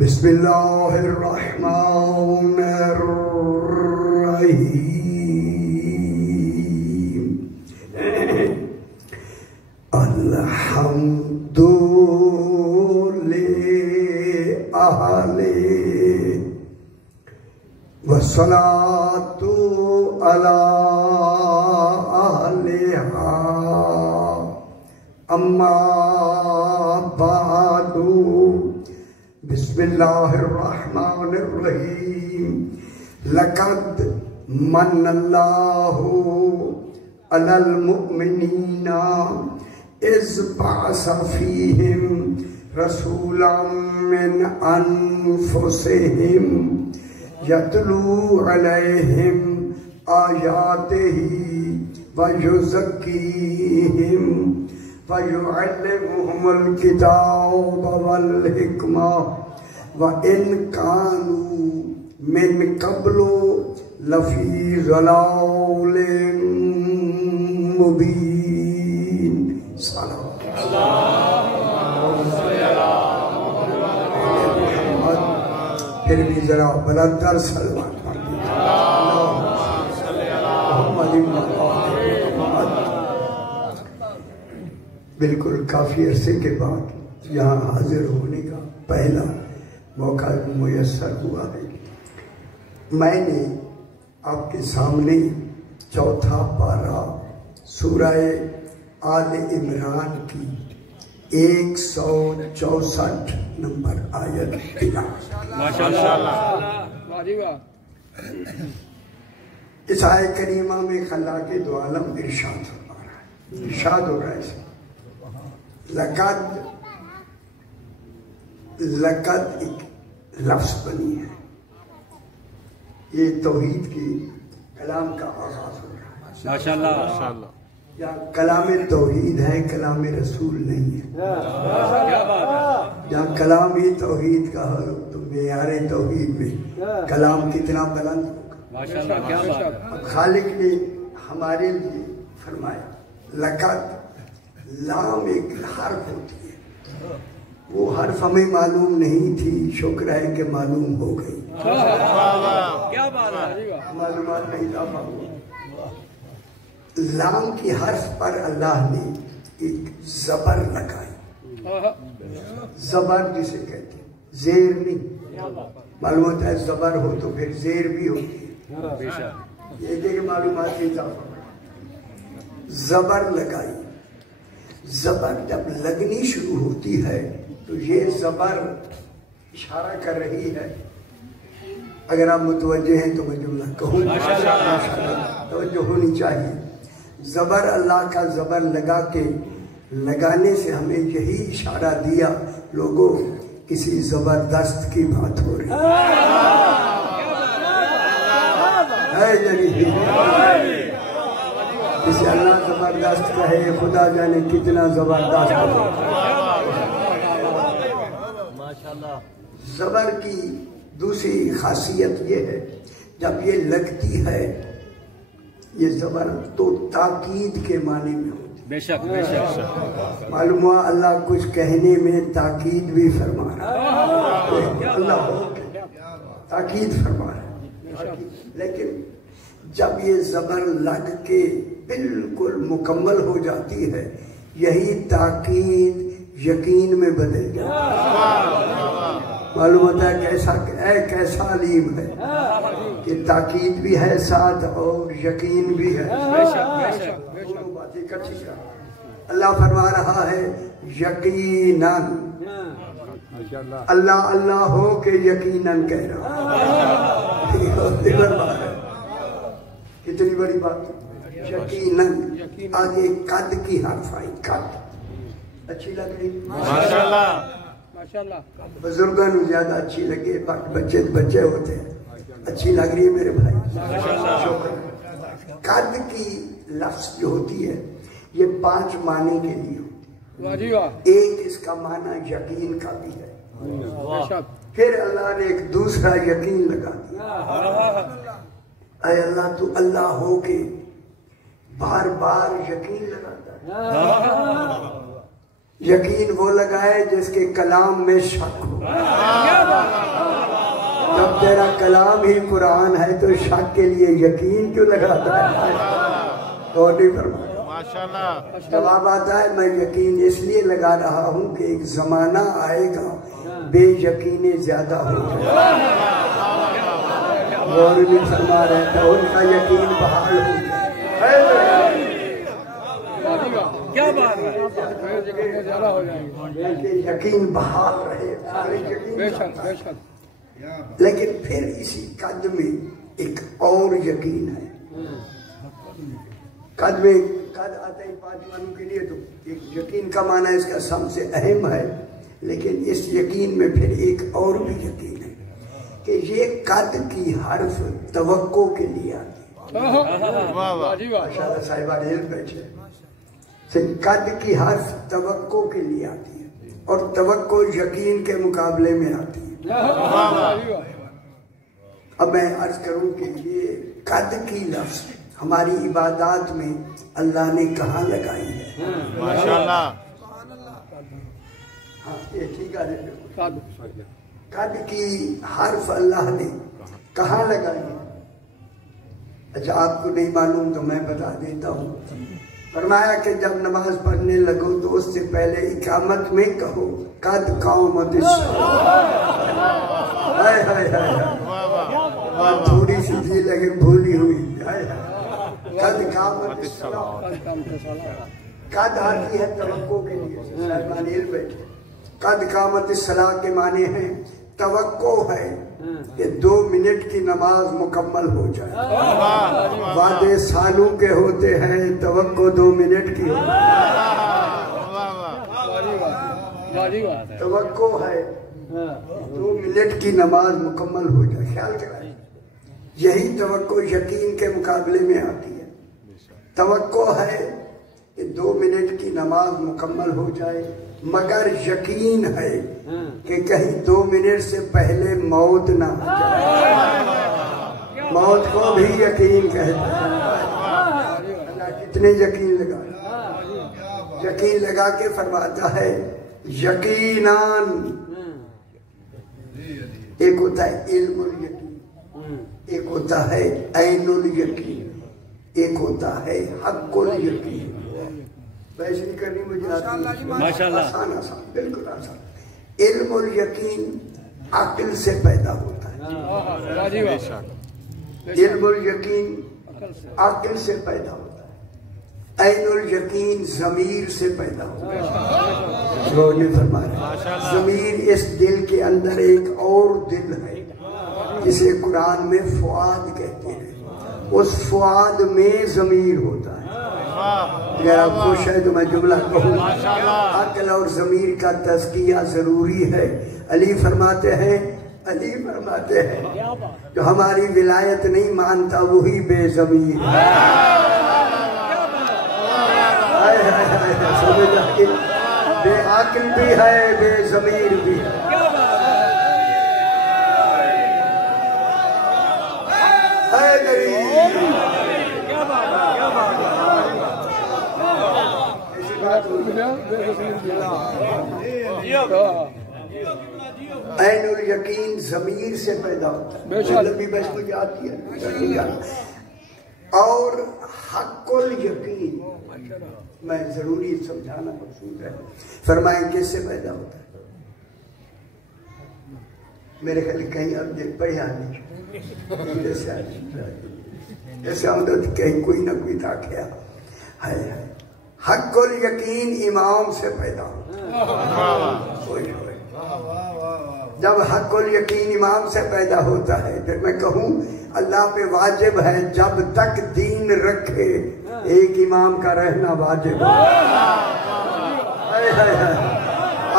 بسم اللہ الرحمن الرحیم الحمد للہ والصلاة علی اہلہا اما بعد بسم اللہ الرحمن الرحیم لقد من اللہ علی المؤمنین اذ بعث فیہم رسولا من انفسہم یتلو علیہم آیاتہ ویزکیہم وَيُعَلِّمُهُمُ الْكِتَابَ وَالْحِكْمَةَ وَإِنْ كَانُوا مِنْ قَبْلُ لَفِي ضَلَالٍ مُبِينٍ صلی محمد. پھر بھی ذرا بلندر سلمان بالکل کافی عرصے کے بعد یہاں حاضر ہونے کا پہلا موقع میسر ہوا ہے. میں نے آپ کے سامنے چوتھا پارہ سورہ آل عمران کی 164 نمبر آیت تلاوت. اس آیت کریمہ میں خلاق دو عالم ارشاد فرما رہا ہے، ارشاد ہو رہا ہے اسے لقد ایک لفظ بنی ہے. یہ توحید کی کلام کا آغاز ہو رہا ہے. ماشاءاللہ. یا کلام توحید ہے، کلام رسول نہیں ہے. یا کلام ہی توحید کا ہے تو معیار توحید میں کلام کتنا بلند ہوگا. خالق نے ہمارے لیے فرمایا لقد. لام ایک حرف ہوتی ہے، وہ حرف ہمیں معلوم نہیں تھی، شکر ہے کہ معلوم ہو گئی. معلومات نہیں تھا. لام کی حرف پر اللہ نے ایک زبر لگائی. زبر جسے کہتے ہیں، زیر نہیں. معلوم ہوتا ہے زبر ہو تو پھر زیر بھی ہوتی ہے. یہ دیکھ معلومات نہیں تھا. زبر لگائی. زبر جب لگنی شروع ہوتی ہے تو یہ زبر اشارہ کر رہی ہے. اگر آپ متوجہ ہیں تو میں جملہ کہوں. توجہ ہونی چاہیے. زبر اللہ کا زبر لگا کے لگانے سے ہمیں یہی اشارہ دیا لوگوں کسی زبردست کی بات ہو رہی ہے. جسے اللہ زبردست کہے خدا جانے کتنا زبردست ہے. زبر کی دوسری خاصیت یہ ہے جب یہ لگتی ہے یہ زبر تو تاکید کے معنی میں ہوتی. بے شک بے شک. معلوم ہوا اللہ کچھ کہنے میں تاکید بھی فرما رہا ہے. اللہ تاکید فرما رہا ہے. لیکن جب یہ زبر لگ کے بالکل مکمل ہو جاتی ہے یہی تاکید یقین میں بدل جاتی ہے. معلوم ہوتا ہے کیسا علیم ہے کہ تاکید بھی ہے ساتھ اور یقین بھی ہے. دونوں باتیں اکٹھی کر اللہ فرما رہا ہے یقیناً. اللہ اللہ ہو کہ یقیناً کہہ رہا ہے. کتنی بڑی بات. یقیناً. آگے قد کی حرف آئی. قد اچھی لگ رہی ماشاءاللہ. بزرگوں نے زیادہ اچھی لگے. بچے ہوتے ہیں اچھی لگ رہی ہے میرے بھائی. قد کی لفظ جو ہوتی ہے یہ 5 معنی کے لیے ہوتی ہے. ایک اس کا معنی یقین کا بھی ہے. پھر اللہ نے ایک دوسرا یقین لگا دیا. اے اللہ تو اللہ ہو کے بار بار یقین لگاتا ہے. یقین وہ لگائے جس کے کلام میں شک ہو. جب تیرا کلام ہی قرآن ہے تو شک کے لیے یقین کیوں لگاتا ہے؟ اور نہیں فرمایا جواب آتا ہے میں یقین اس لیے لگا رہا ہوں کہ ایک زمانہ آئے گا بے یقینی زیادہ ہو جائے، اور بھی فرما رہے تھے ان کا یقین بحال ہو جائے۔ کیا بات ہے، یقین بحال رہے، لیکن پھر اسی قد میں ایک اور یقین ہے۔ قد میں قد آتا ہے پانچ معنوں کے لیے، تو ایک یقین کا معنی اس کا سب سے اہم ہے، لیکن اس یقین میں پھر ایک اور بھی یقین ہے کہ یہ قد کی حرف توقع کے لیے آتی ہے۔ صاحبہ علم بیٹھے، قد کی حرف توقع کے لیے آتی ہے، اور توقع یقین کے مقابلے میں آتی ہے۔ اب میں عرض کروں کہ یہ قد کی لفظ ہماری عبادات میں اللہ نے کہاں لگائی ہے؟ ماشاءاللہ، یہ ٹھیک ہے۔ قد کی حرف اللہ نے کہاں لگائی ہے؟ اچھا آپ کو نہیں معلوم تو میں بتا دیتا ہوں۔ فرمایا کہ جب نماز پڑھنے لگو تو اس سے پہلے اقامت میں کہو قد قامت الصلاۃ۔ تھوڑی سی جی لگے بھولی ہوئی، قد قامت الصلاۃ۔ قد آتی ہے توقع کے لیے، صاحبان علم بیٹھے۔ قد قامت الصلاۃ کے معنی ہیں توقع ہے کہ 2 منٹ کی نماز مکمل ہو جائے۔ وعدے سالوں کے ہوتے ہیں، توقع 2 منٹ کی ہوتی ہے۔ توقع ہے 2 منٹ کی نماز مکمل ہو جائے، خیال کرائیں۔ یہی توقع یقین کے مقابلے میں آتی ہے۔ توقع ہے کہ 2 منٹ کی نماز مکمل ہو جائے، مگر یقین ہے کہ کہیں 2 منٹ سے پہلے موت نہ ہو جائے۔ موت کو بھی یقین کہتا ہے۔ اللہ کتنے یقین لگا، یقین لگا کے فرماتا ہے یقیناً۔ ایک ہوتا ہے علم الیقین، ایک ہوتا ہے عین الیقین، ایک ہوتا ہے حق الیقین۔ ویسے نہیں کرنی مجھے آسان آسان، بالکل آسان۔ علم الیقین عقل سے پیدا ہوتا ہے، علم الیقین عقل سے پیدا ہوتا ہے، عین الیقین ضمیر سے پیدا ہوتا ہے۔ لوگوں نے فرمایا ضمیر اس دل کے اندر ایک اور دل ہے جسے قرآن میں فؤاد کہتے ہیں، اس فؤاد میں ضمیر ہوتا ہے۔ اگر آپ خوش ہیں تو میں جملہ کہوں، عقل اور ضمیر کا تزکیہ ضروری ہے۔ علی فرماتے ہیں جو ہماری ولایت نہیں مانتا وہی بے ضمیر ہے۔ بے عقل بھی ہے، بے ضمیر بھی ہے۔ عین الیقین ضمیر سے پیدا ہوتا ہے، لمبی بحث مجھے آتی ہے۔ اور حق الیقین میں ضروری سمجھانا مقصود ہے۔ فرمائیں کس سے پیدا ہوتا ہے؟ میرے خیال کہیں اب دیکھ پڑھے آنے جیسے آمدت کہیں کوئی نہ کوئی تاکیا ہے۔ حق الیقین امام سے پیدا ہوتا ہے۔ جب حق الیقین امام سے پیدا ہوتا ہے پھر میں کہوں اللہ پہ واجب ہے جب تک دین رکھے ایک امام کا رہنا واجب ہے۔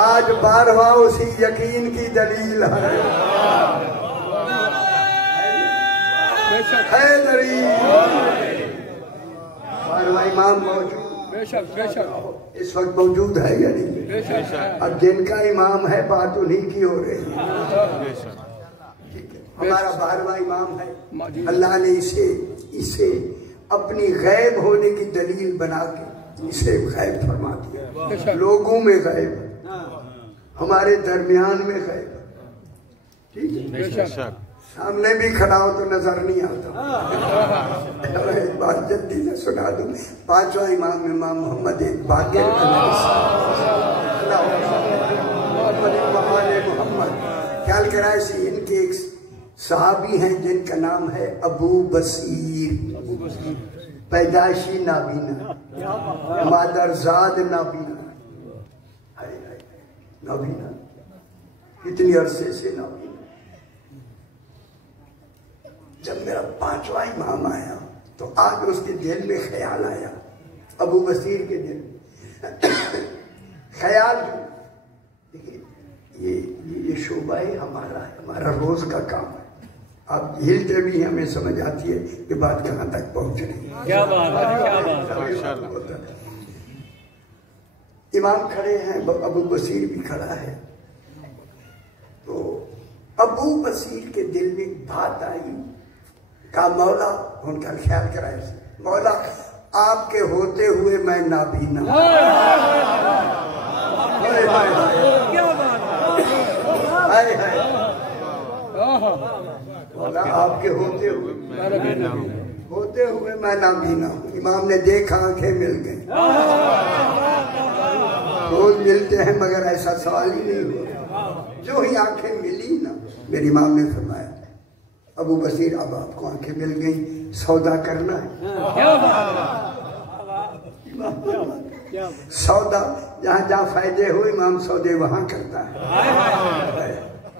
آج 12واں اسی یقین کی دلیل ہے۔ دلیل 12واں امام موجود اس وقت موجود ہے یا نہیں؟ اب جن کا امام ہے بات انہی کی ہو رہی ہے۔ ہمارا 12واں امام ہے، اللہ نے اسے اپنی غیب ہونے کی دلیل بنا کے اسے غیب فرما دیا۔ لوگوں میں غیب، ہمارے درمیان میں غیب، سامنے بھی کھڑا ہو تو نظر نہیں آتا. ایک بات جلدی سے سنا دوں. پانچواں امام امام محمد باقر محمد خیال کرائے سے ان کے ایک صحابی ہیں جن کا نام ہے ابو بصیر. پیدائشی نابینا، مادرزاد نابینا. نابینا کتنی عرصے سے نابینا. جب میرا پانچواں امام آیا تو آج اس کے دل میں خیال آیا، ابو بصیر کے دل میں خیال. دیکھیے یہ شعبہ ہمارا ہے، ہمارا روز کا کام ہے. آپ ہلتے بھی ہمیں سمجھ آتی ہے کہ بات کہاں تک پہنچ رہی ہے. کیا بات ہے. امام کھڑے ہیں، ابو بصیر بھی کھڑا ہے. تو ابو بصیر کے دل میں بات آئی، کہا مولا، ان کا خیال کرائے سے، مولا آپ کے ہوتے ہوئے میں نابینا. مولا آپ کے ہوتے ہوئے میں نابینا ہوں. امام نے دیکھا، آنکھیں مل گئیں. روز ملتے ہیں مگر ایسا سوال ہی نہیں ہوا. جو ہی آنکھیں ملی نا، میری امام نے فرمایا ابو بصیر اب آپ کو آنکھیں مل گئیں، سودا کرنا ہے. سودا جہاں جہاں فائدے ہوئے امام سودے وہاں کرتا ہے.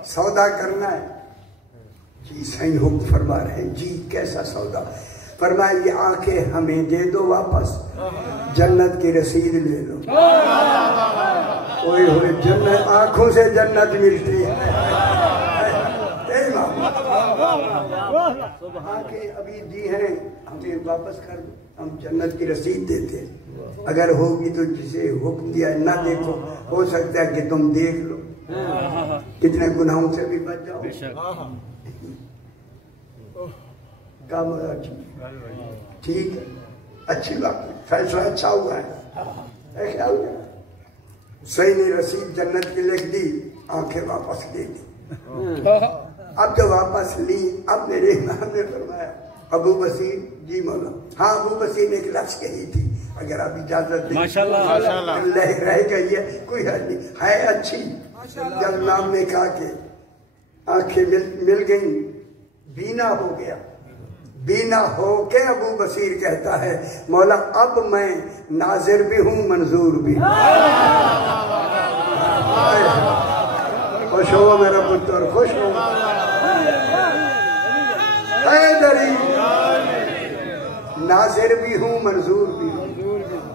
سودا کرنا ہے. جی صحیح حکم فرما رہے ہیں. جی کیسا سودا؟ فرمایا یہ آنکھیں ہمیں دے دو واپس، جنت کی رسید لے لو. ہوئے ہوئے جنت، آنکھوں سے جنت ملتی ہے. آنکھیں ابھی دی ہیں، ہمیں واپس کر دو، ہم جنت کی رسید دیتے. اگر ہوگی تو جسے حکم دیا نہ دیکھو، ہو سکتا ہے کہ تم دیکھ لو، کتنے گناہوں سے بھی بچ جاؤ. کام ٹھیک ہے، اچھی بات ہے، فیصلہ اچھا ہوا ہے. خیال صحیح نہیں، رسید جنت کی لکھ دی، آنکھیں واپس لے دی. اب جو واپس لی، اب میرے امام نے فرمایا ابو بصیر. جی مولا. ہاں ابو بصیر نے ایک لفظ کہی تھی، اگر آپ اجازت دیں رہ گئی ہے، کوئی حل نہیں ہے، اچھی. جب امام نے کہا کہ آنکھیں مل گئیں، بینا ہو گیا. بینا ہو کے ابو بصیر کہتا ہے مولا اب میں ناظر بھی ہوں، منظور بھی ہوں. خوش ہو میرا پتر، خوش ہو. حیدری ناظر بھی ہوں، منظور بھی ہوں.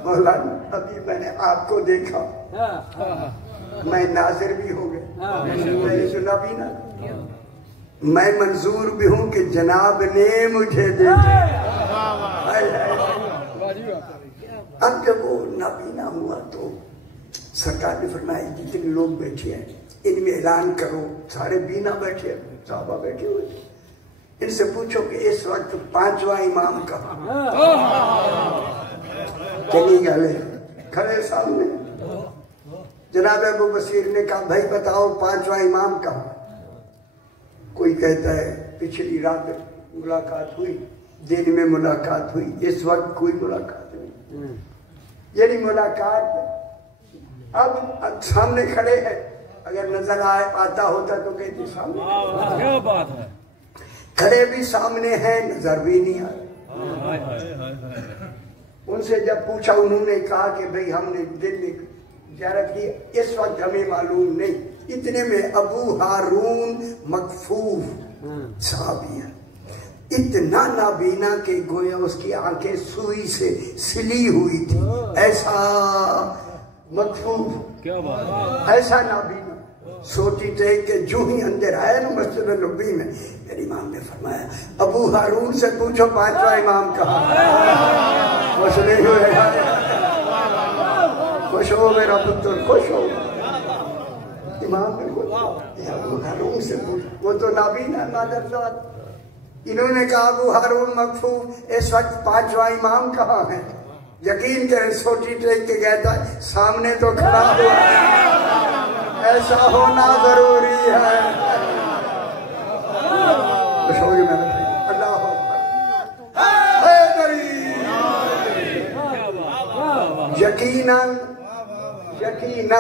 مولا ابھی میں نے آپ کو دیکھا، میں ناظر بھی ہو گیا، میں نے سنا بھی نہ، میں منظور بھی ہوں کہ جناب نے مجھے دیکھا. اب جب وہ نابینا ہوا تو سرکار نے فرمایا جتنے لوگ بیٹھے ہیں ان میں اعلان کرو. سارے بینا بیٹھے، صحابہ بیٹھے ہوئے، ان سے پوچھو کہ اس وقت پانچواں امام کہاں. چلی گئے کھڑے سامنے. جناب ابو بصیر نے کہا بھائی بتاؤ پانچواں امام کہاں. کوئی کہتا ہے پچھلی رات ملاقات ہوئی، دن میں ملاقات ہوئی، اس وقت کوئی ملاقات نہیں. یعنی ملاقات اب سامنے کھڑے ہیں، اگر نظر آتا ہوتا تو کہتے سامنے. کیا بات ہے، کھڑے بھی سامنے ہیں، نظر بھی نہیں آئے. ان سے جب پوچھا انہوں نے کہا کہ بھئی ہم نے دل میں زیارت کی، اس وقت ہمیں معلوم نہیں. اتنے میں ابو ہارون مکفوف صحابی ہیں، اتنا نابینا کہ گویا اس کی آنکھیں سوئی سے سلی ہوئی تھی. ایسا مکفوف، ایسا نابینا. سوچی تھے کہ جو ہی اندر آئے نا مسجد نبوی میں، میری امام نے فرمایا ابو ہارون سے پوچھو پانچواں امام کہاں. خوش نہیں ہوئے؟ خوش ہو میرا پتر، خوش ہو. امام نے ابو ہارون سے پوچھو، وہ تو نابینا مادرزاد. انہوں نے کہا ابو ہارون مکفوف اس وقت پانچواں امام کہاں ہے. یقین کریں سوچی ٹرین کے کہتا ہے سامنے تو کھڑا ہو. ایسا ہونا ضروری ہے.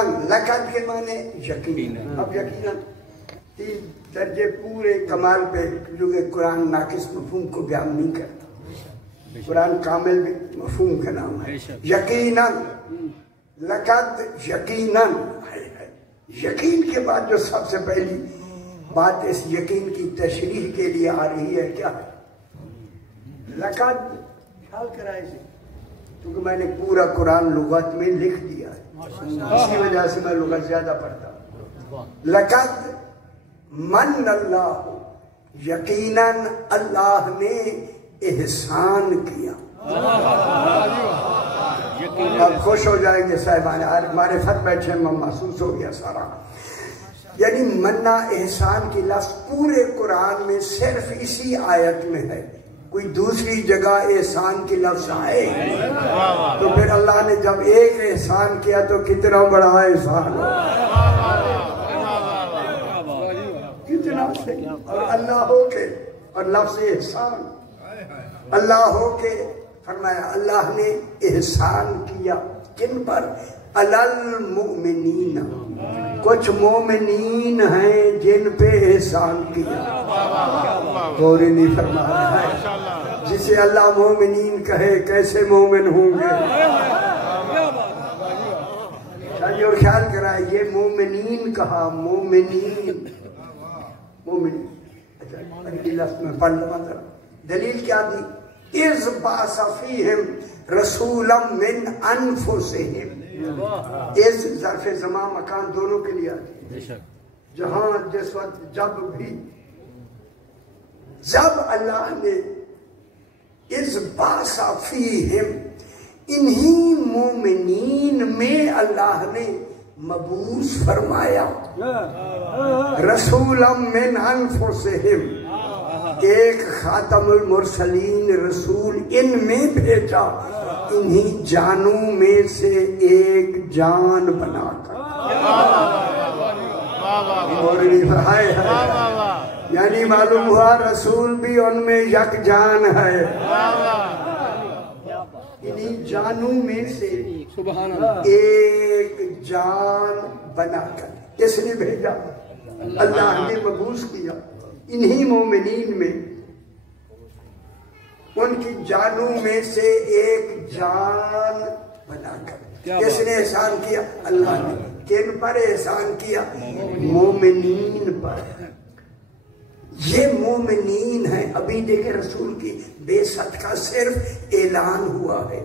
یقیناً، لقد کے معنی یقیناً. اب یقیناً 3 درجے پورے کمال پہ، جو کہ قرآن ناقص مفہوم کو بیان نہیں کرتا. قرآن کامل بھی مفہوم کا نام ہے. یقیناً، لقد یقیناً. یقین کے بعد جو سب سے پہلی بات اس یقین کی تشریح کے لیے آ رہی ہے کیا ہے؟ لقد. خیال کرائے سے، کیونکہ میں نے پورا قرآن لغت میں لکھ دیا ہے، اس کی وجہ سے میں لغت زیادہ پڑھتا ہوں. لقد من اللہ، یقیناً اللہ نے احسان کیا. آپ خوش ہو جائیں گے صاحبان، ہمارے خط بیٹھے میں محسوس ہو گیا سارا. یعنی منا احسان کی لفظ پورے قرآن میں صرف اسی آیت میں ہے، کوئی دوسری جگہ احسان کی لفظ آئے تو پھر اللہ نے جب ایک احسان کیا تو کتنا بڑا احسان ہو، کتنا. اور اللہ ہو کے، اور لفظ احسان اللہ ہو کے فرمایا اللہ نے احسان کیا. کن پر؟ المؤمنین. کچھ مومنین ہیں جن پہ احسان کیا. غور نہیں فرمایا ہے. جسے اللہ مومنین کہے کیسے مومن ہوں گے؟ اور خیال کرائے، یہ مومنین کہا، مومنین مومنین. اچھا میں پڑھ لوں ذرا دلیل کیا دی. اذ بعث فیہم رسولا من انفسہم. اذ ظرف زمان مکان دونوں کے لیے آتی ہے. جہاں جس وقت جب اللہ نے اذ بعث فیہم، انہی مومنین میں اللہ نے مبعوث فرمایا رسولا من انفسہم، ایک خاتم المرسلین رسول ان میں بھیجا، انہی جانوں میں سے ایک جان بنا کر. یعنی معلوم ہوا رسول بھی ان میں یک جان ہے. انہی جانوں میں سے ایک جان بنا کر کس نے بھیجا؟ اللہ نے مبعوث کیا انہی مومنین میں، ان کی جانوں میں سے ایک جان بنا کر. کس نے احسان کیا؟ اللہ نے. کن پر احسان کیا؟ مومنین پر. یہ مومنین ہیں. ابھی دیکھیں رسول کی بعثت کا صرف اعلان ہوا ہے،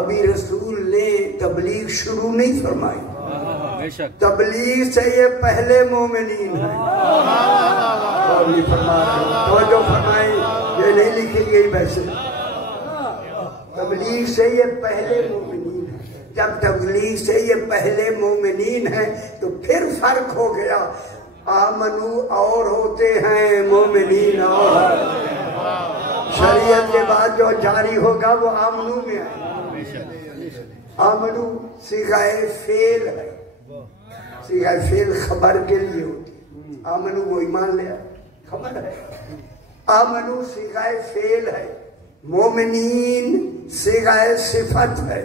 ابھی رسول نے تبلیغ شروع نہیں فرمائی. تبلیغ سے یہ پہلے مومنین ہیں. توجہ فرمائیں، یہ نہیں لکھی گئی ویسے. تبلیغ سے یہ پہلے مومنین ہیں. جب تبلیغ سے یہ پہلے مومنین ہیں تو پھر فرق ہو گیا. آمنو اور ہوتے ہیں، مومنین اور. شریعت کے بعد جو جاری ہوگا وہ آمنو میں آئے. آمنو صیغہ فعل ہے، صیغہ فعل خبر کے لیے ہوتی ہے. آمنو وہ ایمان لے آئے، خبر ہے. آمنو صیغہ فعل ہے، مومنین صیغہ صفت ہے.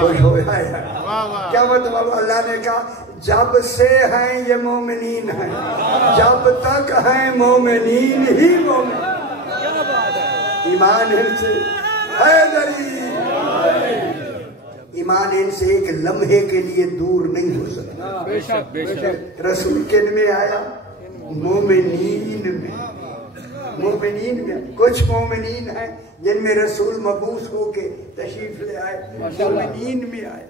خوش ہو جائے. کیا مطلب؟ اللہ نے کہا جب سے ہیں یہ مومنین ہیں، جب تک ہیں مومنین ہی مومن. ایمان ان سے حیدری، ایمان ان سے ایک لمحے کے لیے دور نہیں ہو سکتا. رسول کن میں آیا؟ مومنین میں. مومنین میں کچھ مومنین ہیں جن میں رسول مبعوث ہو کے تشریف لے آئے، مومنین میں آئے.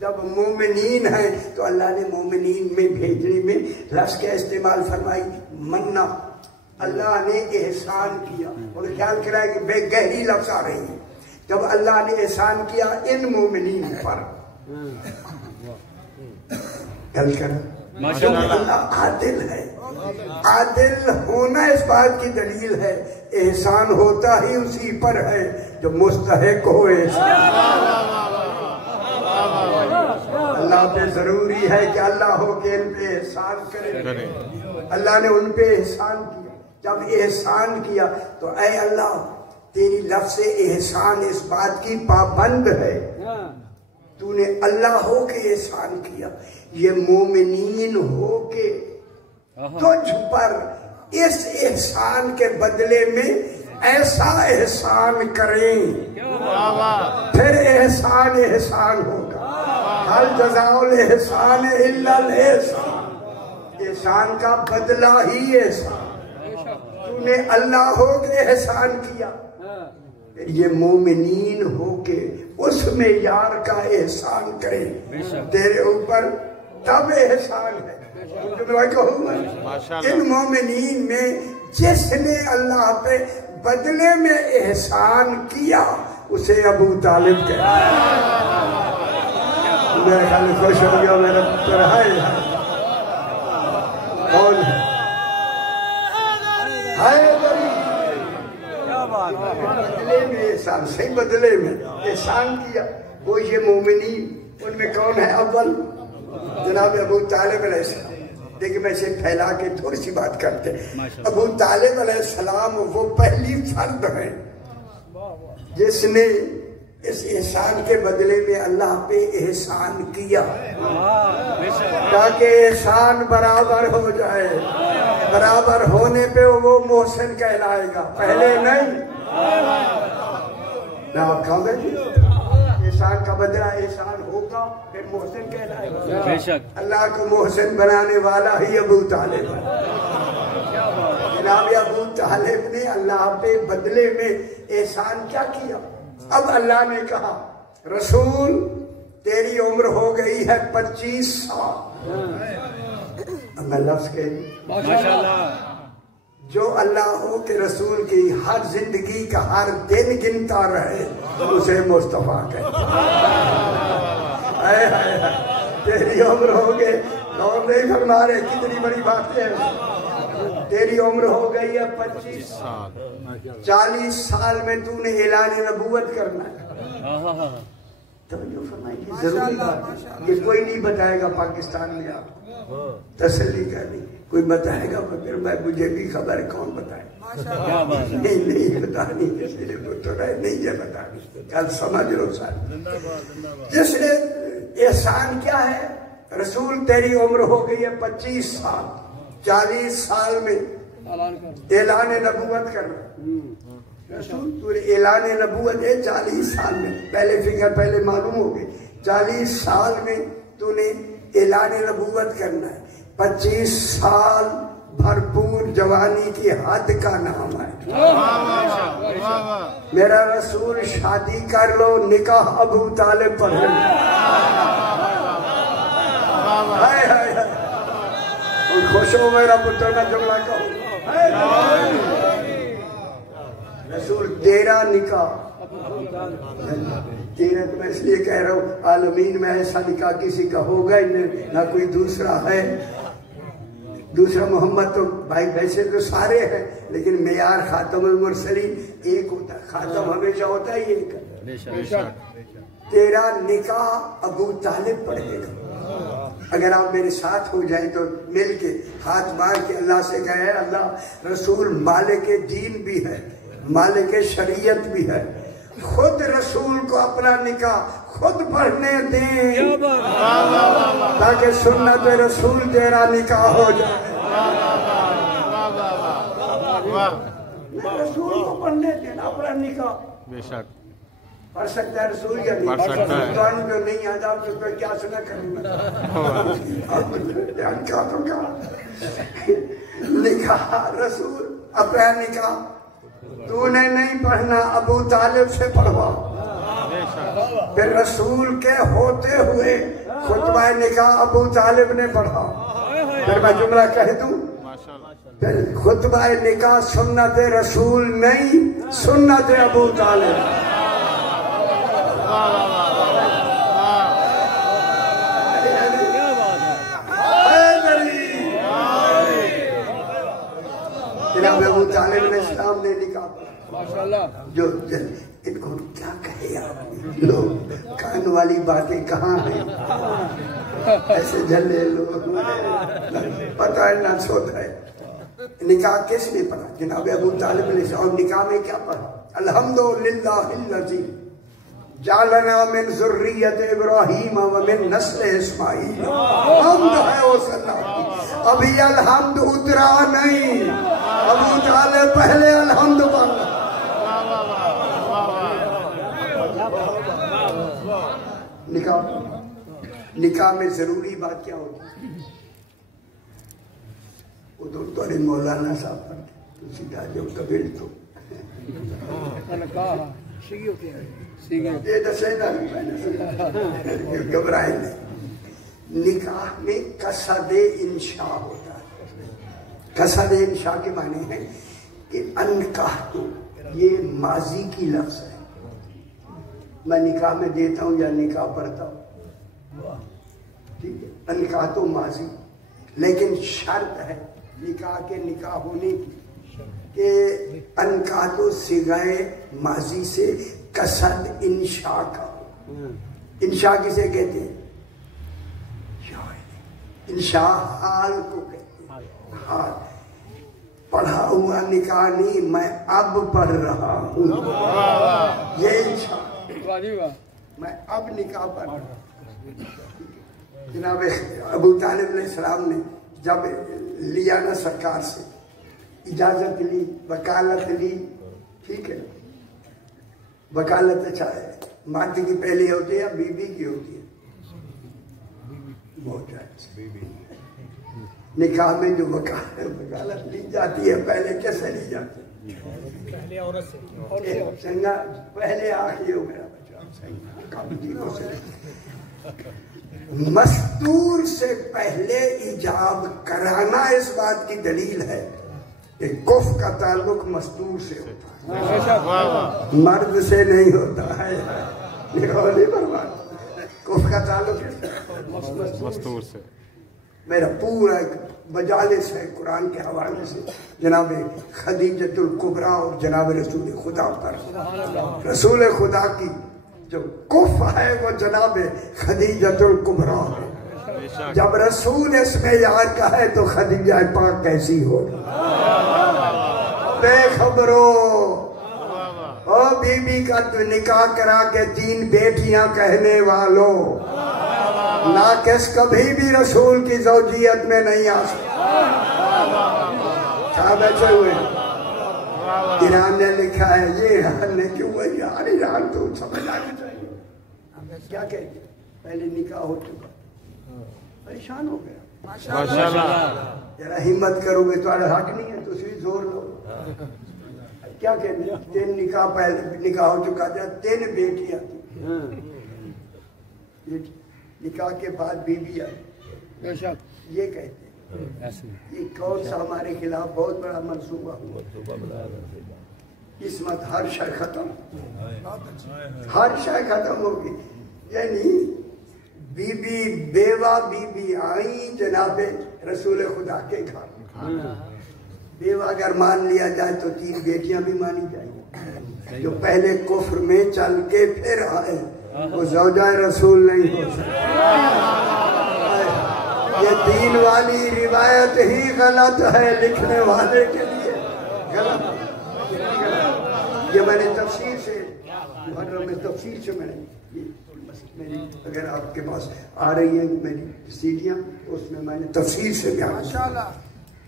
جب مومنین ہیں تو اللہ نے مومنین میں بھیجنے میں لفظ کا استعمال فرمائی منا. اللہ نے احسان کیا. اور خیال کرائے کہ بے گہری لفظ آ رہی ہے. جب اللہ نے احسان کیا ان مومنین پر، گل کر اللہ عادل ہے. عادل ہونا اس بات کی دلیل ہے احسان ہوتا ہی اسی پر ہے جو مستحق ہو احسان. اللہ پہ ضروری ہے کہ اللہ ہو کے ان پہ احسان کرے. اللہ نے ان پہ احسان کیا. جب احسان کیا تو اے اللہ تیری لفظ احسان اس بات کی پابند ہے تو نے اللہ ہو کے احسان کیا، یہ مومنین ہو کے تجھ پر اس احسان کے بدلے میں ایسا احسان کریں، پھر احسان احسان ہوگا۔ حل جزاء الاحسان الا الاحسان، احسان کا بدلہ ہی احسان۔ تو نے اللہ ہو کے احسان کیا، یہ مومنین ہو کے اس میں یار کا احسان کریں تیرے اوپر، تب احسان ہے۔ ان مومنین میں جس نے اللہ پہ بدلے میں احسان کیا اسے ابو طالب کہا۔ میرے خیال میں خوش ہو گیا میرا پتر ہے کون ہے؟ بدلے میں احسان، صحیح بدلے میں احسان کیا وہ یہ مومنین، ان میں کون ہے؟ اول جناب ابو طالب علیہ السلام۔ دیکھیں میں اسے پھیلا کے تھوڑی سی بات کرتے ہیں۔ ابو طالب علیہ السلام وہ پہلی فرد ہیں جس نے اس احسان کے بدلے میں اللہ پہ احسان کیا تاکہ احسان برابر ہو جائے۔ برابر ہونے پہ وہ محسن کہلائے گا، پہلے نہیں۔ نہ آپ کہوں گے جی احسان کا بدلہ احسان ہوگا پھر محسن کہلائے گا۔ اللہ کو محسن بنانے والا ہی ابو طالب ہے۔ جناب ابو طالب نے اللہ پہ بدلے میں احسان کیا کیا؟ اب اللہ نے کہا رسول تیری عمر ہو گئی ہے 25 سال۔ اب میں لفظ کہہ دوں، جو اللہ ہو کے رسول کی ہر زندگی کا ہر دن گنتا رہے اسے مصطفیٰ کہتے ہیں۔ تیری عمر ہو گئی، اور نہیں فرما رہے کتنی بڑی بات ہے، تیری عمر ہو گئی ہے 25 سال، 40 سال میں تو نے اعلان نبوت کرنا ہے۔ توجہ فرمائیے، ضروری بات ہے، یہ کوئی نہیں بتائے گا پاکستان میں، آپ تسلی کرنی کوئی بتائے گا مگر مجھے بھی خبر ہے کون بتائے گا۔ نہیں بتانی، کسی نے نہیں یہ بتانی، کل سمجھ لو سارے۔ جس نے احسان کیا ہے، رسول تیری عمر ہو گئی ہے 25 سال، 40 سال میں اعلان نبوت کرنا۔ رسول تو اعلان نبوت ہے 40 سال میں، پہلے فکر پہلے معلوم ہو گئی، 40 سال میں تو نے اعلان نبوت کرنا ہے۔ 25 سال بھرپور جوانی کی حد کا نام ہے۔ میرا رسول شادی کر لو، نکاح ابو طالب پڑھ لو۔ خوش ہو میرا پتر، میں جملہ کہوں، رسول تیرا نکاح، تیرا تو میں اس لیے کہہ رہا ہوں عالمین میں ایسا نکاح کسی کا ہوگا ہی نہیں، نہ کوئی دوسرا ہے۔ دوسرا محمد تو بھائی ویسے تو سارے ہیں لیکن معیار خاتم المرسلین ایک ہوتا ہے، خاتم ہمیشہ ہوتا ہی ایک ہے۔ تیرا نکاح ابو طالب پڑھے گا۔ اگر آپ میرے ساتھ ہو جائیں تو مل کے ہاتھ مار کے اللہ سے کہے اللہ رسول مالک دین بھی ہے، مالک شریعت بھی ہے، خود رسول کو اپنا نکاح خود پڑھنے دیں تاکہ سنت رسول تیرا نکاح ہو جائے۔ رسول کو پڑھنے دیں اپنا نکاح، بے شک پڑھ سکتا ہے رسول یا نہیں پڑھ سکتا ہے، جو نہیں آتا اس پر کیا سنا کروں گا۔ نکاح رسول اپنا نکاح تو نے نہیں پڑھنا، ابو طالب سے پڑھوا۔ پھر رسول کے ہوتے ہوئے خطبہ نکاح ابو طالب نے پڑھا۔ پھر میں جملہ کہہ دوں، پھر خطبہ نکاح سنت رسول نہیں، سنت ابو طالب۔ جناب ابو طالب علیہ السلام نے نکاح پڑھا۔ جو ان کو کیا کہے آپ لوگ، کان والی باتیں کہاں ہیں، ایسے جلے لوگ پتہ نہ سوتا ہے۔ نکاح کس نے پڑھا؟ جناب ابو طالب علیہ السلام۔ اور نکاح میں کیا پڑھا؟ الحمدللہ الذی جعلنا من ذریت ابراہیم ومن نسل اسماعیل. حمد ہے اس اللہ کی. ابھی الحمد اترا نہیں. ابو طالب پہلے الحمد پڑھنا. نکاح میں ضروری بات کیا ہوتی؟ ادھر تو مولانا صاحب پڑھتے تو سیدھا جو قبل تو گھبرائیں نہیں. نکاح میں قصد انشاء ہوتا ہے. قصد انشاء کے معنی ہے کہ انکاح تو یہ ماضی کی لفظ ہے. میں نکاح میں دیتا ہوں یا نکاح پڑھتا ہوں, ٹھیک ہے. انکاح تو ماضی, لیکن شرط ہے نکاح کے نکاح ہونے کی کہ انکاح تو صیغہ ماضی سے قصد انشاء کا. انشاء کسے کہتے ہیں؟ انشاء حال کو کہتے ہیں. حال پڑھا ہوا نکاح نہیں, میں اب پڑھ رہا ہوں, یہ انشاء. میں اب نکاح پڑھ رہا ہوں. جناب ابو طالب علیہ السلام نے جب لیا نا سرکار سے اجازت لی, وکالت لی, ٹھیک ہے. وکالت اچھا ہے, مرد کی پہلے ہوتی ہے یا بیوی کی ہوتی ہے؟ بہت جائز. نکاح میں جو وکالت لی جاتی ہے پہلے کیسے لی جاتی ہے؟ پہلے آخری ہو گیا مستور سے پہلے ایجاب کرانا اس بات کی دلیل ہے کہ کف کا تعلق مستور سے ہوتا ہے, مرد سے نہیں ہوتا ہے. کف کا تعلق مستور سے. میرا پورا ایک مجالس ہے قرآن کے حوالے سے جناب خدیجۃ الکبریٰ اور جناب رسول خدا پر. رسول خدا کی جو کف ہے وہ جناب خدیجۃ الکبریٰ ہے. جب رسول اس میں یاد کا ہے تو خدیجہ پاک کیسی ہوگی؟ بے خبرو او بی بی کا نکاح کرا کے 3 بیٹیاں کہنے والوں, ناقص کبھی بھی رسول کی زوجیت میں نہیں آ سکتا. کہاں بیٹھے ہوئے ایران نے لکھا ہے یہ حال نے کیوں ہے یار, ایران تو سمجھ آنا چاہیے. کیا کہتے ہیں پہلے نکاح ہو چکا, پریشان ہو گیا. ذرا ہمت کرو گے تو حق نہیں ہے تو صرف زور لو. کیا کہتے ہیں 3 نکاح پہلے نکاح ہو چکا تھا, 3 بیٹیاں تھیں. نکاح کے بعد بیوی آئی. یہ کہتے ہیں یہ کون سا ہمارے خلاف بہت بڑا منصوبہ ہوا. قسمت ہر شے ختم, ہر شے ختم ہوگی. یعنی بیوی بیوہ بیوی آئی جناب رسول خدا کے گھر. بیوہ اگر مان لیا جائے تو 3 بیٹیاں بھی مانی جائیں. جو پہلے کفر میں چل کے پھر آئے وہ زوجہ رسول نہیں ہو سکتا. یہ دین والی روایت ہی غلط ہے لکھنے والے کے لیے, غلط. یہ میں نے تفسیر سے محرم میں تفسیر سے میں نے میری اگر آپ کے پاس آ رہی ہیں میری سیڑھیاں اس میں میں نے تفسیر سے بیان کیا.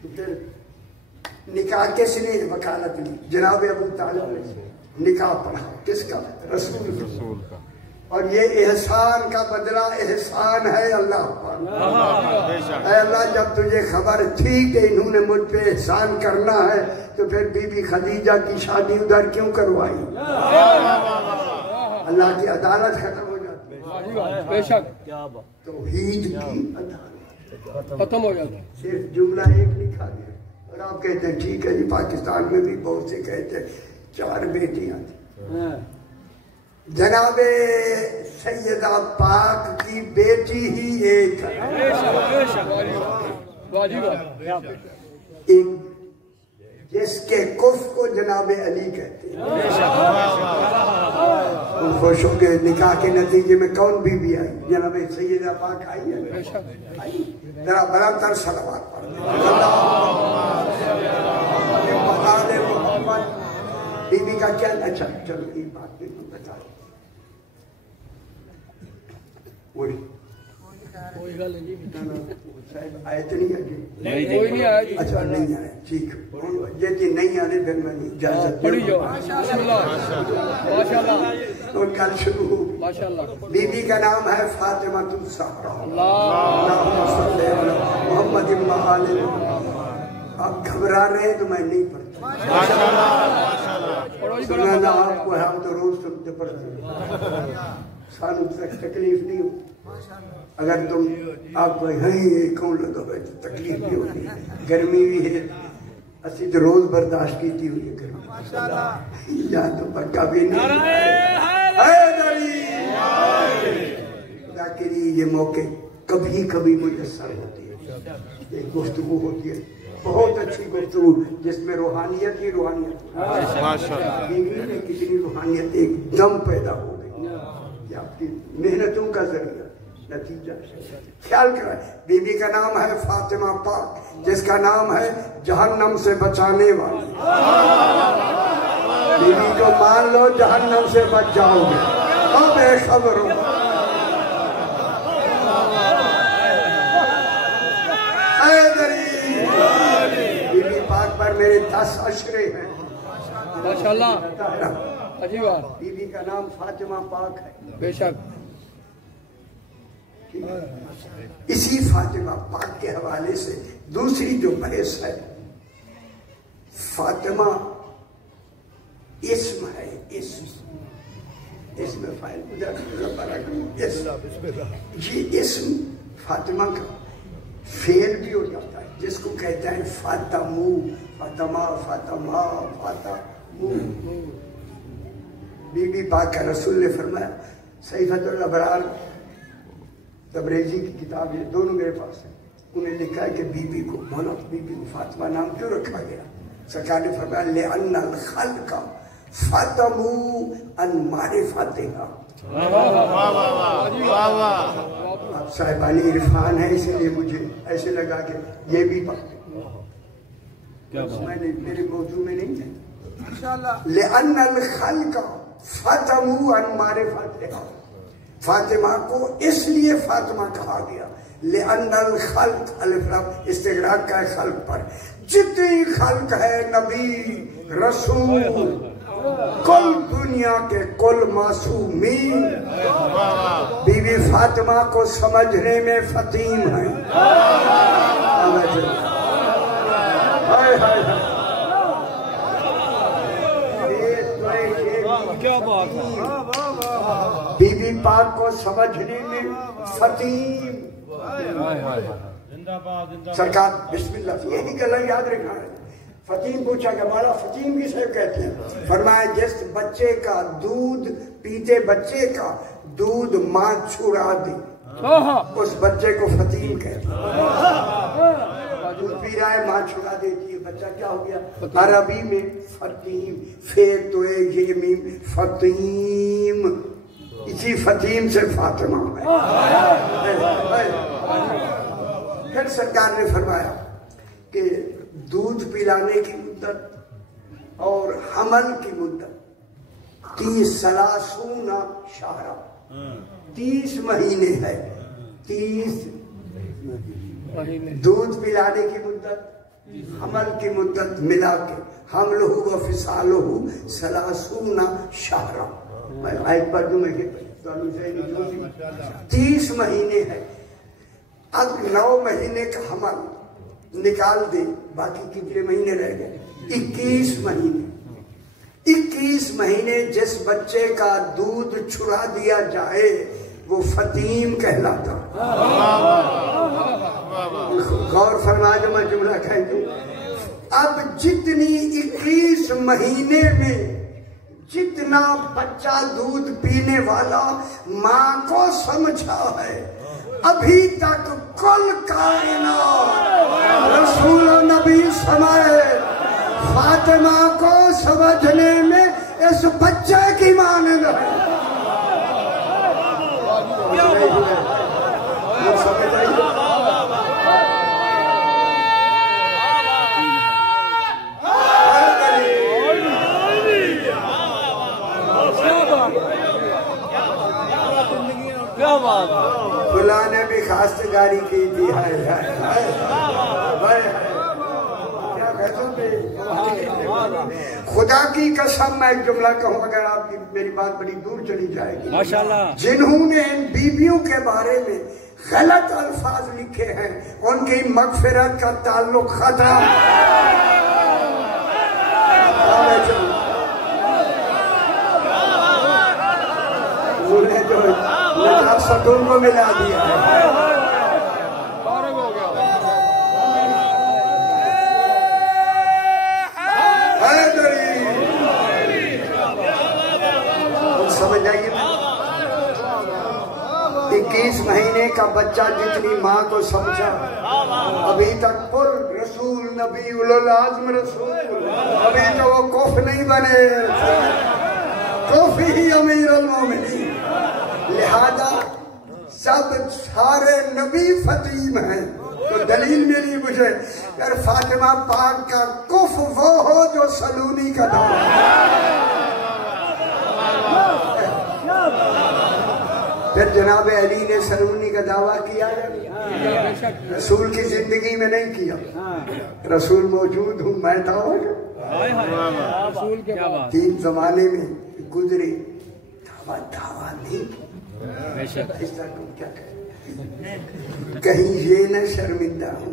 تو پھر نکاح کس نے وکالت لی؟ جناب ابو طالب نے نکاح پڑھا. کس کا؟ رسول کا. اور یہ احسان کا بدلہ احسان ہے اللہ پر. اے اللہ جب تجھے خبر تھی کہ انہوں نے مجھ پہ احسان کرنا ہے تو پھر بی بی خدیجہ کی شادی ادھر کیوں کروائی؟ اللہ کی عدالت ختم ہو جاتی ہے. بے شک توحید کی عدالت ختم ہو جاتی ہے. صرف جملہ ایک لکھا گیا اور آپ کہتے ہیں ٹھیک ہے جی پاکستان میں بھی بہت سے کہتے ہیں 4 بیٹیاں تھیں. جناب سیدہ پاک کی بیٹی ہی ایک ہے. ایک جس کے کف کو جناب علی کہتے ہیں. ان خوش ہو کے نکاح کے نتیجے میں کون بی بی آئی؟ جناب سیدہ پاک آئی ہے. ذرا برابر صلوات پڑھیں. بی بی کا کیا؟ اچھا چلو ایک بات بھی بتا دیں. آئے تو نہیں آگے؟ اچھا نہیں آئے، ٹھیک یہ کہ نہیں آنے پھر میں اجازت تو کل شروع ہو. بی بی کا نام ہے فاطمہ الزہرا. اللہم صلی علی محمد و آل محمد. آپ گھبرا رہے ہیں تو میں نہیں پڑھتا. سنانا آپ کو ہے، ہم تو روز سنتے پڑھتے، سانو تکلیف نہیں ہو. اگر تم آپ کو یہ کون لگا ہوئے تو تکلیف بھی ہوتی ہے. گرمی بھی ہے، اسی تو روز برداشت کیتی ہوئی ہے گرمی. یہاں تو پکا بھی نہیں. لیکن یہ موقع کبھی کبھی میسر ہوتی ہے. ایک گفتگو ہوتی ہے، بہت اچھی گفتگو جس میں روحانیت ہی روحانیت. بیوی میں کتنی روحانیت ایک دم پیدا ہو گئی. یہ آپ کی محنتوں کا ذریعہ نتیجہ. خیال کریں، بی بی کا نام ہے فاطمہ پاک، جس کا نام ہے جہنم سے بچانے والی. بی بی کو مان لو، جہنم سے بچ جاؤ گے. اب بے خبر ہو. بی بی پاک پر میرے 10 اشرے ہیں. ماشاءاللہ. بی بی کا نام فاطمہ پاک ہے. بے شک. اسی فاطمہ پاک کے حوالے سے دوسری جو بحث ہے، فاطمہ اسم ہے. اسم فائل یہ اسم فاطمہ کا فعل بھی ہو جاتا ہے، جس کو کہتے ہیں فاطمو، فاطمہ، فاطمہ، فاطمو. بی بی پاک کا رسول نے فرمایا، صحیفۃ الابرار تبریزی کی کتاب، یہ دونوں میرے پاس ہیں، انہیں لکھا ہے کہ بی بی کو مولا بی بی کو فاطمہ نام کیوں رکھا گیا؟ سرکار نے فرمایا لِأَنَّ الْخَلْقَ فَاطَمُوا عَنْ مَعْرِفَتِهَا. آپ صاحبانی عرفان ہیں، اسی لیے مجھے ایسے لگا کہ یہ بھی میں نے میرے موضوع میں نہیں ہے. لِأَنَّ الْخَلْقَ فَاطَمُوا عَنْ مَعْرِفَتِهَا. فاطمہ کو اس لیے فاطمہ کہا گیا لِأَنَّ الْخَلْقَ، الف لام استغراق کا ہے خلق پر. جتنی خلق ہے، نبی، رسول، کل دنیا کے کل معصومین بی بی فاطمہ کو سمجھنے میں فطین ہیں. بی بی پاک کو سمجھنے میں فطین. سرکار بسم اللہ یہی گلا یاد رکھنا ہے. فطین پوچھا کہ مولا فطین کس سے کہتے ہیں؟ فرمایا جس بچے کا دودھ پیتے بچے کا دودھ ماں چھڑا دی، اس بچے کو فطین کہتے ہیں. دودھ پی رہا ہے، ماں چھڑا دیتی ہے، بچہ کیا ہو گیا؟ عربی میں فطیم، فیر تو یہ میم فطیم. اسی فطیم سے فاطمہ ہے. پھر سرکار نے فرمایا کہ دودھ پلانے کی مدت اور حمل کی مدت 30 شہرہ، 30 مہینے ہے. 30 دودھ پلانے کی مدت، حمل کی مدت ملا کے حملہ و فصالہ 30 شہرہ. آیت پر جو میں 30 مہینے ہے. اب 9 مہینے کا حمل نکال دے، باقی کتنے مہینے رہ گئے؟ 21 مہینے. 21 مہینے جس بچے کا دودھ چھڑا دیا جائے وہ فطیم کہلاتا. غور فرما جو میں جملہ کہہ دوں. اب جتنی 21 مہینے میں جتنا بچہ دودھ پینے والا ماں کو سمجھا ہے، ابھی تک کل کائنات رسول و نبی سمائے فاطمہ کو سمجھنے میں اس بچے کی مانند ہے. فلاں نے بھی خاص طرفداری کی تھی. خدا کی قسم میں ایک جملہ کہوں اگر آپ کی میری بات بڑی دور چلی جائے گی. ماشاءاللہ. جنہوں نے ان بیویوں کے بارے میں غلط الفاظ لکھے ہیں ان کی مغفرت کا تعلق ختم. انہیں جو نجاستوں کو ملا دیا ہے. سمجھ جائیے 21 مہینے کا بچہ جتنی ماں کو سمجھا ابھی تک پر رسول نبی العظم رسول ابھی تو وہ کف نہیں بنے کف ہی امیر المومنین. لہذا سب سارے نبی فتیم ہیں تو دلیل ملی مجھے اگر فاطمہ پاک کا کف وہ ہو جو سلونی کا دعویٰ. پھر جناب علی نے سلونی کا دعویٰ کیا رسول کی زندگی میں نہیں کیا. رسول موجود ہوں میں دعویٰ 3 زمانے میں گزرے دعویٰ نہیں کیا کہیں یہ نہ شرمندہ ہوں.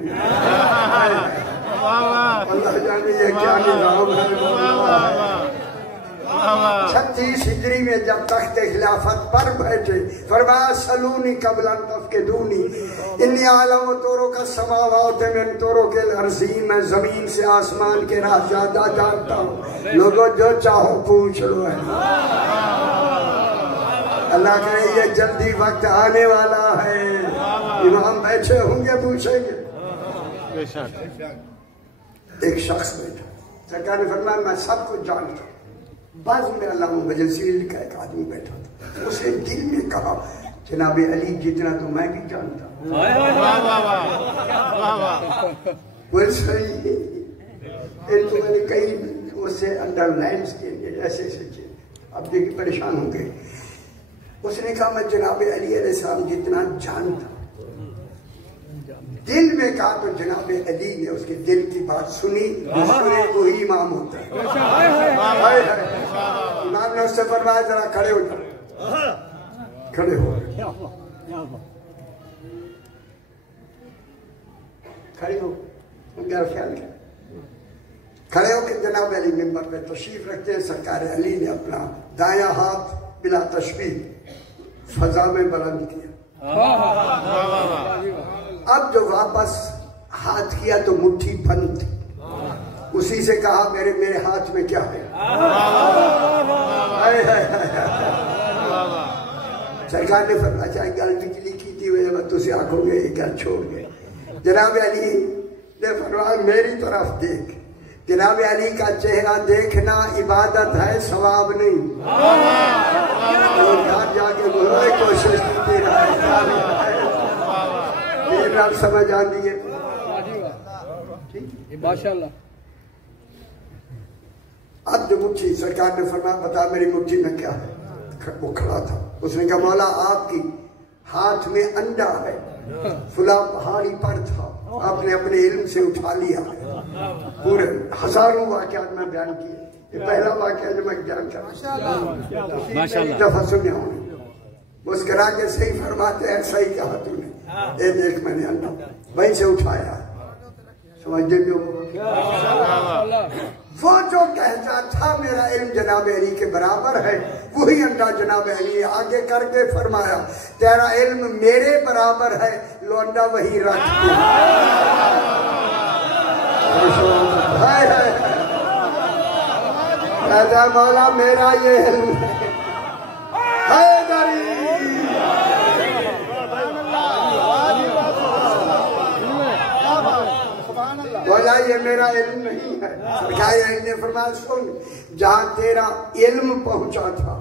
اللہ جانے یہ کیا نظام ہے. 36 ہجری میں جب تخت خلافت پر بیٹھے فرمایا سلونی قبل ان تفقدونی انی عالم و طوروں کا سماوات من طوروں کے الارضین میں زمین سے آسمان کے راہ زیادہ جانتا ہوں. لوگوں جو چاہو پوچھ لو ہے. اللہ کہے یہ جلدی وقت آنے والا ہے. امام بیٹھے ہوں گے پوچھیں گے. ایک شخص بیٹھا سرکار نے فرمایا میں سب کچھ جانتا ہوں. بعض میں علامہ بجلسیل کا ایک آدمی بیٹھا تھا اسے دل میں کہا جناب علی جتنا تو میں بھی جانتا ہوں. وہ صحیح تو میں نے کئی اسے انڈر لائنز کیے ایسے ایسے چیز اب دیکھیں پریشان ہو گئے. اس نے کہا میں جناب علی علیہ السلام جتنا جانتا ہوں. دل میں کہا تو جناب علی نے اس کے دل کی بات سنی وہی امام ہوتا ہے. امام نے اس سے فرمایا ذرا کھڑے ہو جاؤ. کھڑے ہو کھڑے ہو خیال کیا کھڑے ہو کہ جناب علی ممبر پہ تشریف رکھتے ہیں. سرکار علی نے اپنا دایاں ہاتھ بلا تشبیہ فضا میں بلند کیا. اب جو واپس ہاتھ کیا تو مٹھی بند تھی. اسی سے کہا میرے ہاتھ میں کیا ہے. سرکار نے فرمایا چاہے گل بجلی کی تھی وہ تسی آنکھوں گے یہ گل چھوڑ گئے. جناب علی نے فرمایا میری طرف دیکھ. جناب علی کا چہرہ دیکھنا عبادت ہے ثواب نہیں. گھر جا کے بولے کوشش کرتے رہے رب سمجھ آ دیئے. ماشاءاللہ. اب جو مٹھی سرکار نے فرمایا بتا میری مٹھی میں کیا ہے. وہ کھڑا تھا. اس نے کہا مولا آپ کی ہاتھ میں انڈا ہے فلاں پہاڑی پر تھا آپ نے اپنے علم سے اٹھا لیا. پورے ہزاروں واقعات میں بیان کیے. یہ پہلا واقعہ جو میں بیان کر رہا ہوں دفعہ سنے ہوں مسکرا کے صحیح فرماتے ہیں صحیح کہا تو نے. اے دیکھ میں نے انڈا وہیں سے اٹھایا. سمجھتے جو وہ جو کہتا تھا میرا علم جناب علی کے برابر ہے وہی انڈا جناب علی آگے کر کے فرمایا تیرا علم میرے برابر ہے لو انڈا وہی رکھ دیا. کہتا مولا میرا یہ علم بولا یہ میرا علم نہیں ہے. سرکار نے فرمایا سن جہاں تیرا علم پہنچا تھا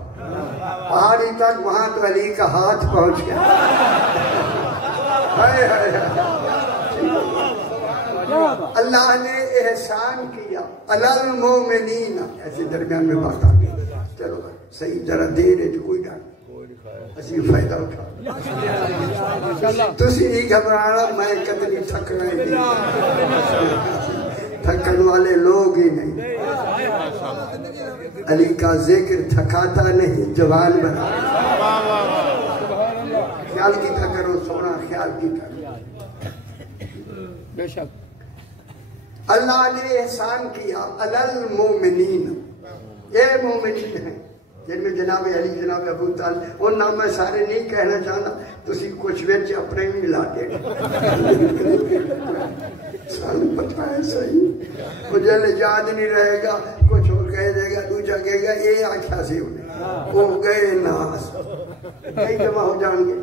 پہاڑی تک وہاں تو علی کا ہاتھ پہنچ گیا. اللہ نے احسان کیا علی المومنین. ایسے درمیان میں بات آ گئی. چلو صحیح ذرا دیر ہے جو کوئی ڈر اسی فائدہ اٹھا تسی نہیں گھبرانا میں کتنی تھکنا ہی نہیں تھکن والے لوگ ہی نہیں علی کا ذکر تھکاتا نہیں جوان بنا خیال کیتا کرو سونا خیال کیتا بے شک اللہ نے احسان کیا علل مومنین یہ مومنین ہیں جن میں جناب علی جناب ابو طالب اور نام میں سارے نہیں کہنا چاہنا تسی کچھ ویچ اپنے ہی ملا دے سانو پتہ ہے صحیح مجھے یاد نہیں رہے گا کچھ اور کہہ دے گا دوجہ کہے گا یہ آنکھا سے انہیں وہ گئے ناس کئی جمع ہو جائیں گے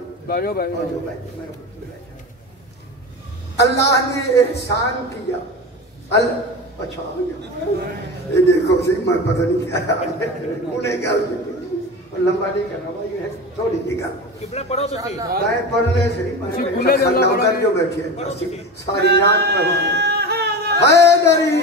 اللہ نے احسان کیا اچھا یہ دیکھو سی میں پتہ نہیں کیا انہیں گل لمبا نہیں کرنا بھائی ہے تھوڑی سی گل میں پڑھنے سے نوکر جو بیٹھے ساری رات پڑھوانے حیدری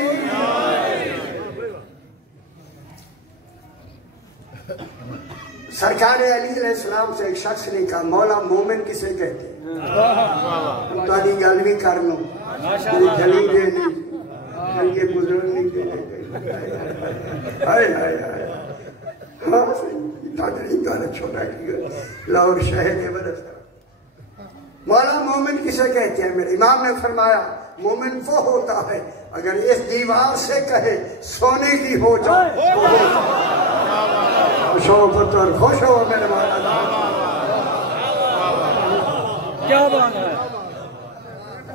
سرکار علی علیہ السلام سے ایک شخص نے کہا مولا مومن کسے کہتے ہیں تاری گل بھی کر لوں جلی دے نہیں جلی بزرگ نہیں دے ہائے ہائے ہائے ہاں تادری گانا چھوڑا کیا لاہور شہر کے بدت کر مولا مومن کسے کہتے ہیں میرے امام نے فرمایا مومن وہ ہوتا ہے اگر اس دیوار سے کہے سونے کی ہو جائے خوش ہو پتر خوش ہو میرے مولا کیا بات ہے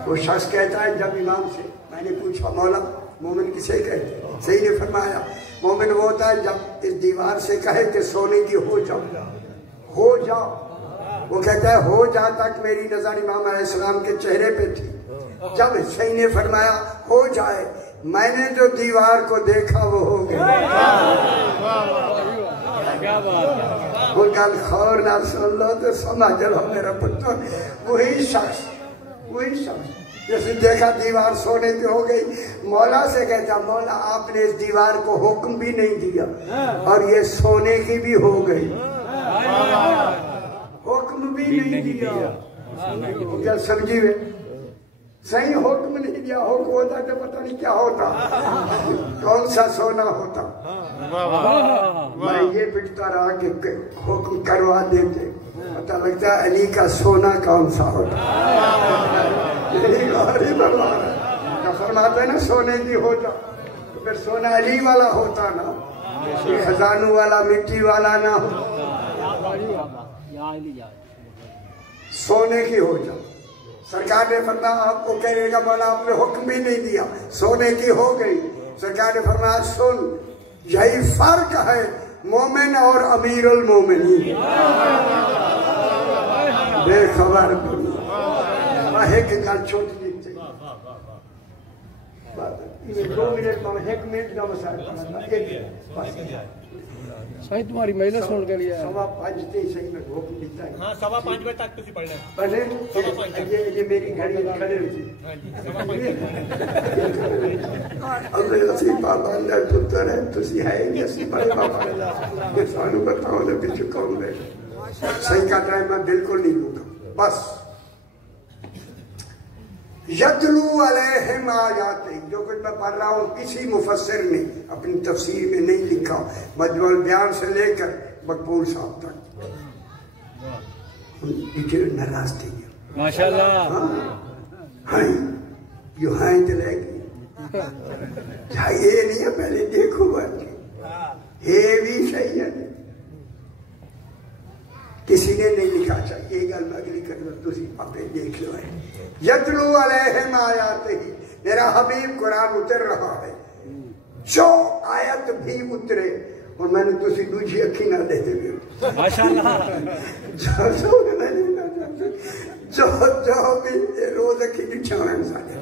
وہ شخص کہتا ہے جب امام سے میں نے پوچھا مولا مومن کسے کہتے ہیں صحیح نے فرمایا مومن وہ ہوتا ہے جب اس دیوار سے کہے کہ سونے کی ہو جاؤ وہ کہتا ہے ہو جا تک میری نظر امام علیہ السلام کے چہرے پہ تھی جب صحیح نے فرمایا ہو جائے میں نے جو دیوار کو دیکھا وہ ہو گیا وہ گل خور نہ سن لو تو سمجھ لو میرا پتر وہی شخص جیسے دیکھا دیوار سونے کی ہو گئی مولا سے کہتا مولا آپ نے اس دیوار کو حکم بھی نہیں دیا اور یہ سونے کی بھی ہو گئی حکم بھی نہیں دیا کیا سمجھی ہوئے صحیح حکم نہیں دیا حکم ہوتا تو پتہ نہیں کیا ہوتا کون سا سونا ہوتا میں یہ پٹتا رہا کہ حکم کروا دیتے پتہ لگتا ہے علی کا سونا کون سا ہوتا فرماتا ہے نا سونے کی ہوتا تو پھر سونا علی والا ہوتا نا خزانوں والا مٹی والا نہ ہوتا سونے کی ہو جاؤ سرکار نے فرمایا آپ کو کہنے کا مولا آپ نے حکم بھی نہیں دیا سونے کی ہو گئی سرکار نے فرمایا سن یہی فرق ہے مومن اور امیر المومنین بے خبر ایک گل چھوٹی دیکھتے 2 منٹ میں 1 منٹ کا مسائل صحیح تمہاری محنت سن کے لیے 5:15 صحیح میں حکم دیتا ہے ہاں 5:15 بجے تک تسی پڑھ لیں پہلے یہ میری گھڑی کھڑے ہوئی اللہ اسی بابا نے پتر ہے تسی ہے یہ اسی بڑے بابا یہ سانو بتاؤ نے پیچھے کون ہے صحیح کا ٹائم میں بالکل نہیں لوں گا بس یتلو علیہم آیاتہ جو کچھ میں پڑھ رہا ہوں کسی مفسر نے اپنی تفسیر میں نہیں لکھا مجموع البیان سے لے کر مقبول صاحب تک ٹیچر ناراض تھی ماشاءاللہ ہاں یو ہائیں چلے گی یہ نہیں ہے پہلے دیکھو بات یہ بھی صحیح ہے کسی نے نہیں لکھا چاہیے یہ گل میں اگلی کرنا تسی آپ دیکھ لو ہے یتلو علیہم آیاتہ میرا حبیب قرآن اتر رہا ہے جو آیت بھی اترے اور میں نے تسی دوجی اکھی نہ دیتے ہوئے ماشاءاللہ جو بھی روز اکھی نہیں چھاویں سارے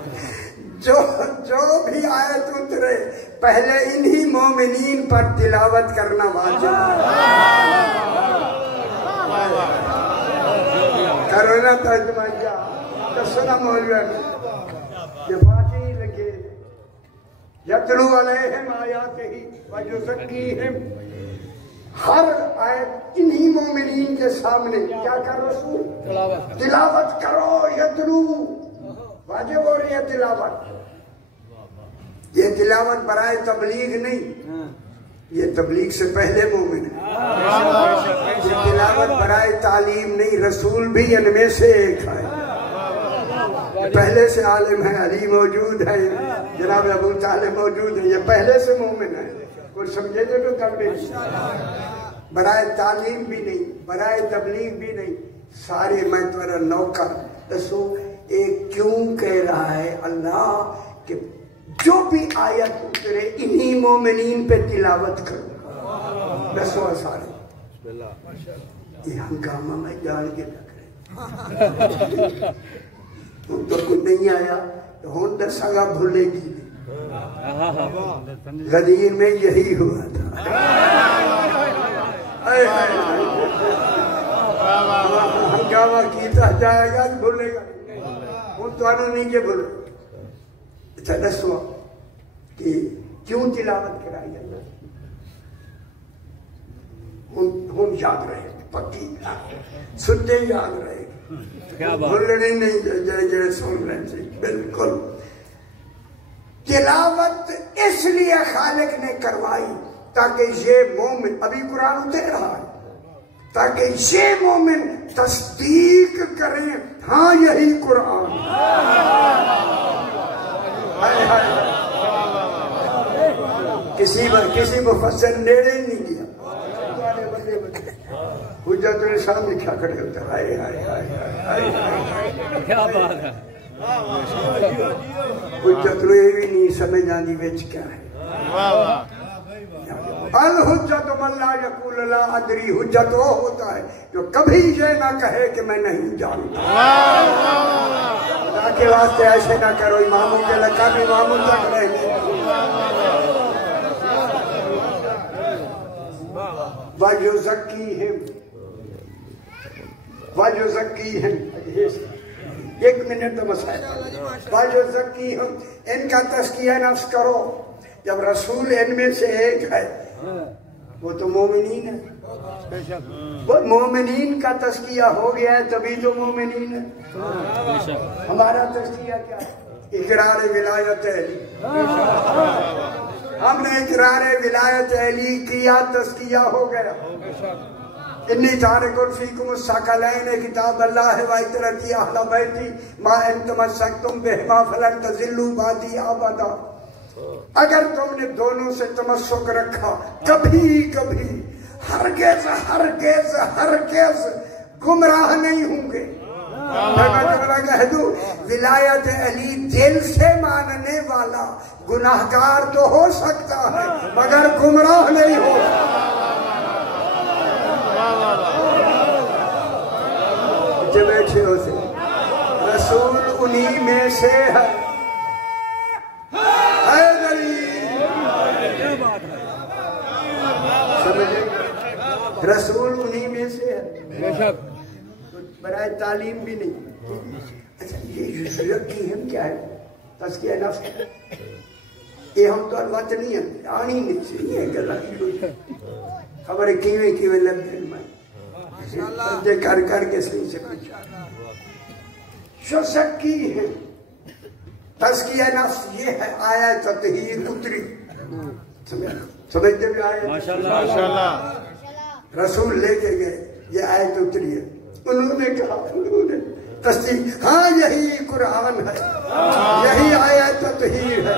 جو بھی آیت اترے پہلے انہی مومنین پر تلاوت کرنا واجب کرونا ترجمہ کیا سنا مولوی یہ بات ہی لگے یتلو علیہم آیاتہ ویزکیہم ہر آیت انہی مومنین کے سامنے کیا کر رسول تلاوت کرو، یتلو واجب ہو رہی ہے تلاوت. یہ تلاوت برائے تبلیغ نہیں، یہ تبلیغ سے پہلے مومن ہے. یہ تلاوت برائے تعلیم نہیں، رسول بھی ان میں سے ایک ہے. پہلے سے عالم ہے، علی موجود ہے، جناب ابو طالب موجود ہے، یہ پہلے سے مومن ہے. کچھ سمجھے تو تب نہیں. برائے تعلیم بھی نہیں، برائے تبلیغ بھی نہیں. سارے میں تمہارا نوکر. دسو ایک کیوں کہہ رہا ہے اللہ کہ جو بھی آیت اترے انہی مومنین پہ تلاوت کرو. دسو سارے یہ ہنگامہ میں جان کے لگ رہے ہوں تو کچھ نہیں آیا تو ہوں دسا گا بھولے گی. غدیر میں یہی ہوا تھا. ہنگامہ کیتا جائے گا بھولے گا ہوں تو نہیں کہ بھولے. اچھا دسو کہ کیوں تلاوت کرائی اللہ؟ ہوں یاد رہے پکی سنتے یاد رہے بھولنے نہیں جڑے سن رہے تھے. بالکل تلاوت اس لیے خالق نے کروائی تاکہ یہ مومن، ابھی قرآن اتر رہا ہے، تاکہ یہ مومن تصدیق کریں ہاں یہی قرآن. کسی مفسر نیڑے ہی نہیں گیا. حجت الاسلام لکھا کھڑے ہوتا ہے. کیا بات ہے. حجت یہ بھی نہیں سمجھ آنی وچ کیا ہے. الحجت من لا یقول لا ادری. حجت وہ ہوتا ہے جو کبھی یہ نہ کہے کہ میں نہیں جانتا. خدا کے واسطے ایسے نہ کرو. اماموں کے لقب اماموں تک رہیں گے. ایک منٹ تو مسائل. ان کا تزکیہ نفس کرو. جب رسول ان میں سے ایک ہے وہ تو مومنین ہے. وہ مومنین کا تزکیہ ہو گیا ہے تبھی تو مومنین ہے. ہمارا تزکیہ کیا ہے؟ اقرار ولایت علی. ہم نے اقرار ولایت علی کیا، تزکیہ ہو گیا. انی تارک فیکم الثقلین کتاب اللہ و اطرتی اہل بیتی ما ان تمسکتم بہما فلن تضلوا بعدی ابدا. اگر تم نے دونوں سے تمسک رکھا کبھی کبھی ہرگز ہرگز ہرگز گمراہ نہیں ہوں گے. میں کہہ دوں ولایت علی دل سے ماننے والا گناہگار تو ہو سکتا ہے مگر گمراہ نہیں ہو. جو بیٹھے ہوتے رسول انہی میں سے ہے. رسول انہی میں سے ہے. برائے تعلیم بھی نہیں. اچھا یہ یقین کیا ہے؟ تزکیہ نفس. یہ ہم تو الوت نہیں ہیں آنی نہیں ہے گلا خبر کیویں کیویں لگتے میں کر کر کے صحیح سے کچھ جو سکی ہے. تزکیہ نفس یہ ہے آیا تطہیر اتری. سمجھتے بھی آئے ماشاءاللہ. رسول لے کے گئے یہ آیت اتری ہے. انہوں نے کہا انہوں نے تصدیق ہاں یہی قرآن ہے، یہی آیت تطہیر ہے.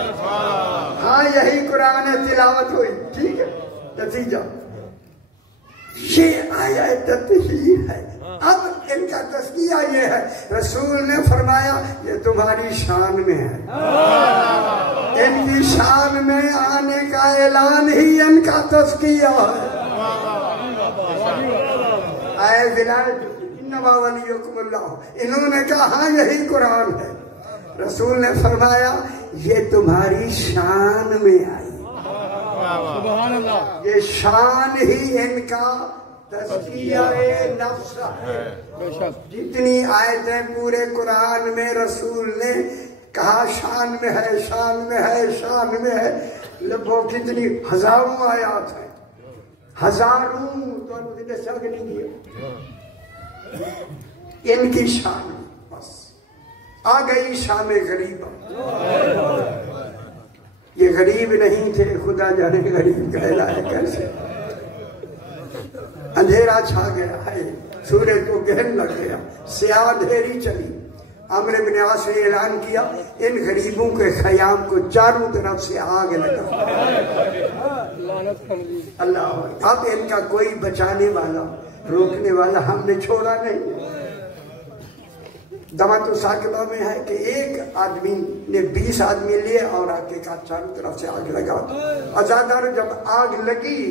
ہاں یہی قرآن ہے. تلاوت ہوئی ٹھیک ہے. نتیجہ یہ آیت تطہیر ہے. اب ان کا تزکیہ یہ ہے رسول نے فرمایا یہ تمہاری شان میں ہے. ان کی شان میں آنے کا اعلان ہی ان کا تزکیہ ہے. آئے ولایت انما ولیکم اللہ. انہوں نے کہا ہاں یہی قرآن ہے. رسول نے فرمایا یہ تمہاری شان میں آئی. سبحان اللہ. یہ شان ہی ان کا تزکیہ نفس ہے. جتنی آیتیں پورے قرآن میں رسول نے کہا شان میں ہے شان میں ہے شان میں ہے. لگو کتنی ہزاروں آیات ہیں. ہزاروں تو دسا کہ نہیں دیا ان کی شان بس آ گئی شام غریب. یہ غریب نہیں تھے، خدا جانے غریب کہلائے کیسے. اندھیرا چھا گیا ہے، سورج کو گہن لگ گیا، سیاہ اندھیری چلی. عمرو بن عاص نے اعلان کیا ان غریبوں کے خیام کو چاروں طرف سے آگ لگا. اللہ اب ان کا کوئی بچانے والا روکنے والا ہم نے چھوڑا نہیں. دمت ثاقبہ میں ہے کہ ایک آدمی نے 20 آدمی لیے اور آگ کے کا چاروں طرف سے آگ لگا. ازادار جب آگ لگی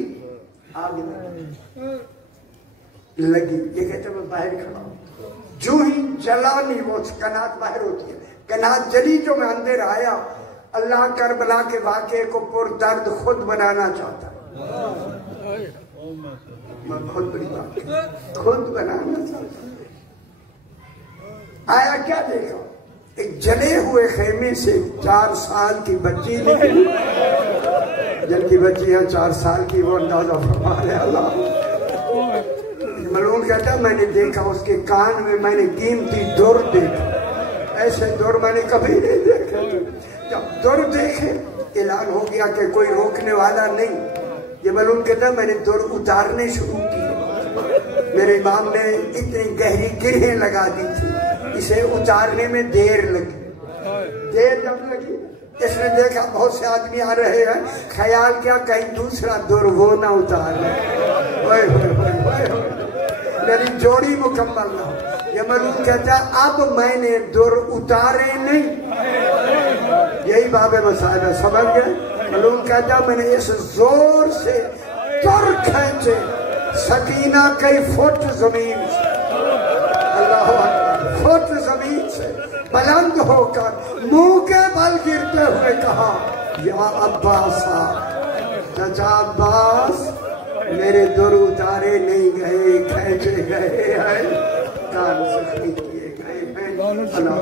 یہ کہتے ہیں میں باہر کھڑا ہوں، جو ہی جلا نہیں وہ کنات باہر ہوتی ہے، کنات جلی جو میں اندر آیا. اللہ کربلا کے واقعے کو پر درد خود بنانا چاہتا ہے. بہت بڑی بات خود بنانا چاہتا ہے. آیا کیا دیکھا؟ ایک جلے ہوئے خیمے سے 4 سال کی بچی نکلی. جن کی بچیاں 4 سال کی وہ اندازہ فرما رہے اللہ. ملعون کہتا میں نے دیکھا اس کے کان میں میں نے قیمتی در دیکھا، ایسے در میں نے کبھی نہیں دیکھا. جب در دیکھے اعلان ہو گیا کہ کوئی روکنے والا نہیں. یہ ملعون کہتا میں نے در اتارنے شروع کی. میرے امام نے اتنی گہری گرہیں لگا دی تھی، اسے اتارنے میں دیر لگی. دیر جب لگی اس نے دیکھا بہت سے آدمی آ رہے ہیں، خیال کیا کہیں دوسرا در وہ نہ اتار لے، میری جوڑی مکمل نہ ہو. یہ ملعون کہتا ہے اب میں نے در اتارے نہیں. یہی باب مسائل ہے، سمجھ گئے. ملعون کہتا ہے میں نے اس زور سے در کھینچے سکینہ کئی فٹ زمین سے، اللہ اکبر، فٹ زمین سے بلند ہو کر منہ کے بل گرتے ہوئے کہا یا عباسا، چچا عباس میرے در اتارے نہیں گئے، کھینچے گئے ہیں، کان زخمی کیے گئے ہیں. اللہ